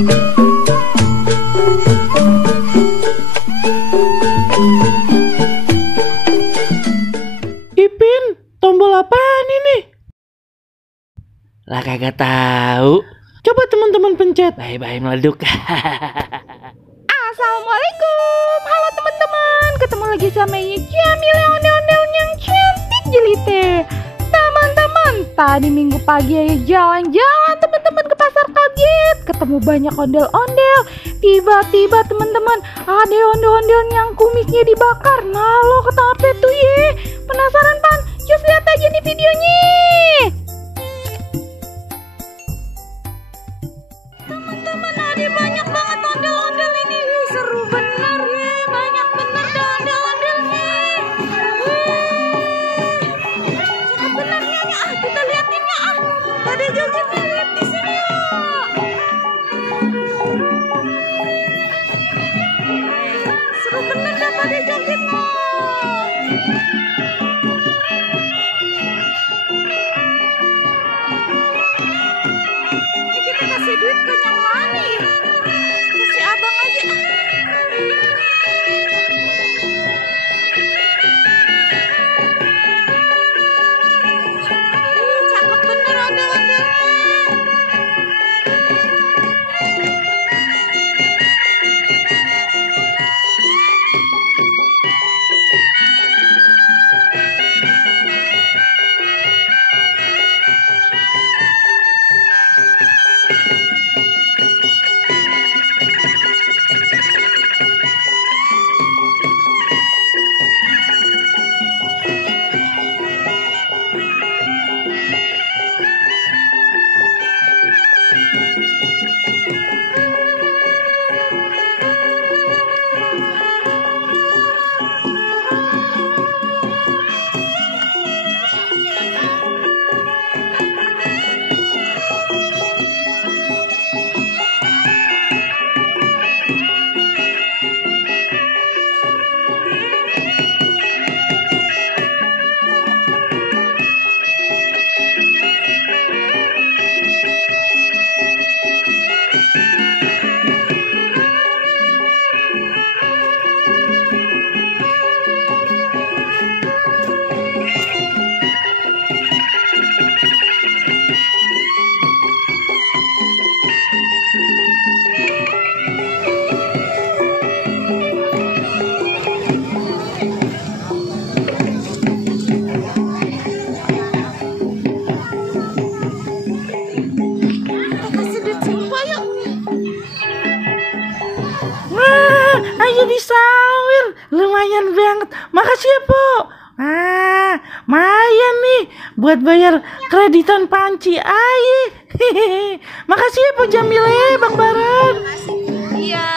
Ipin, tombol apaan ini? Lah kagak tahu. Coba teman-teman pencet. Bye-bye meleduk. Assalamualaikum. Halo teman-teman. Ketemu lagi sama Jamil yang ondel-ondel yang cantik jelite. Teman-teman, tadi minggu pagi aja jalan-jalan teman-teman ke pasar kaget. Ketemu banyak ondel-ondel. Tiba-tiba teman-teman ada ondel-ondel yang kumisnya dibakar. Nah lo ketape tuh ye. Penasaran pan? Just lihat aja di videonya. Teman-teman ada banyak banget ondel-ondel ini. Seru bener ya. Banyak bener dah ondel-ondelnya. Cakep bener ya. Kita liatin ya. Pada jogetnya lihat di sini ya. Seru bener dah pada jogetnya. Ini kita kasih duit ke yang mana ya? Kasih abang aja. Cakep bener ondel-ondelnya. Ayo disawir, lumayan banget. Makasih ya Po. Lumayan nih buat bayar kreditan panci aye. Makasih ya Po Jamile, Bang Baron. Iya.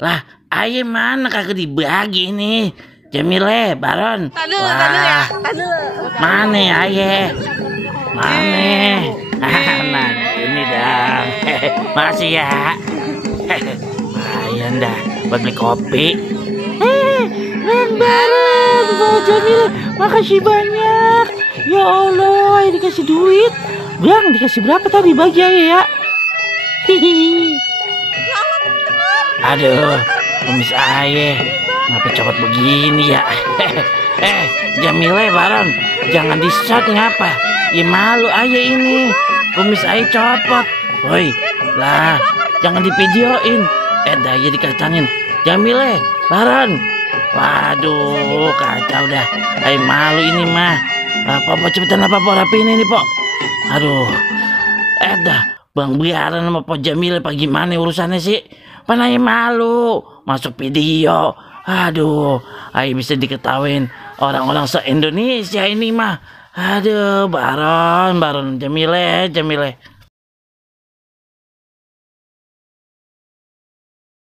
Lah, aye mana kagak dibagi nih. Jamile, Baron. Tadu ya. Mana aye? Mana? Nah, ini dah. Makasih ya. Lumayan dah buat beli kopi. Bang Baron, Bang Jamil, makasih banyak. Ya Allah, dikasih duit. Bang, dikasih berapa tadi bagi ya? Hihi. Ya Allah teman-teman. Aduh, kumis aye. Kenapa copot begini ya? Jamile, Baron, jangan di-shot ngapa? Ya malu aye ini. Kumis aye copot. Woi, lah, jangan divideoin. Dah ya dikacangin. Jamile, Baron. Waduh, kacau dah. Aye malu ini mah. Po cepetan apa Po rapiin ini Po. Aduh. Dah, Bang Biaran sama Po Jamile apa gimana urusannya sih? Pan aye malu masuk video. Aduh, aye bisa diketawain orang-orang se-Indonesia ini mah. Aduh, Baron, Jamile.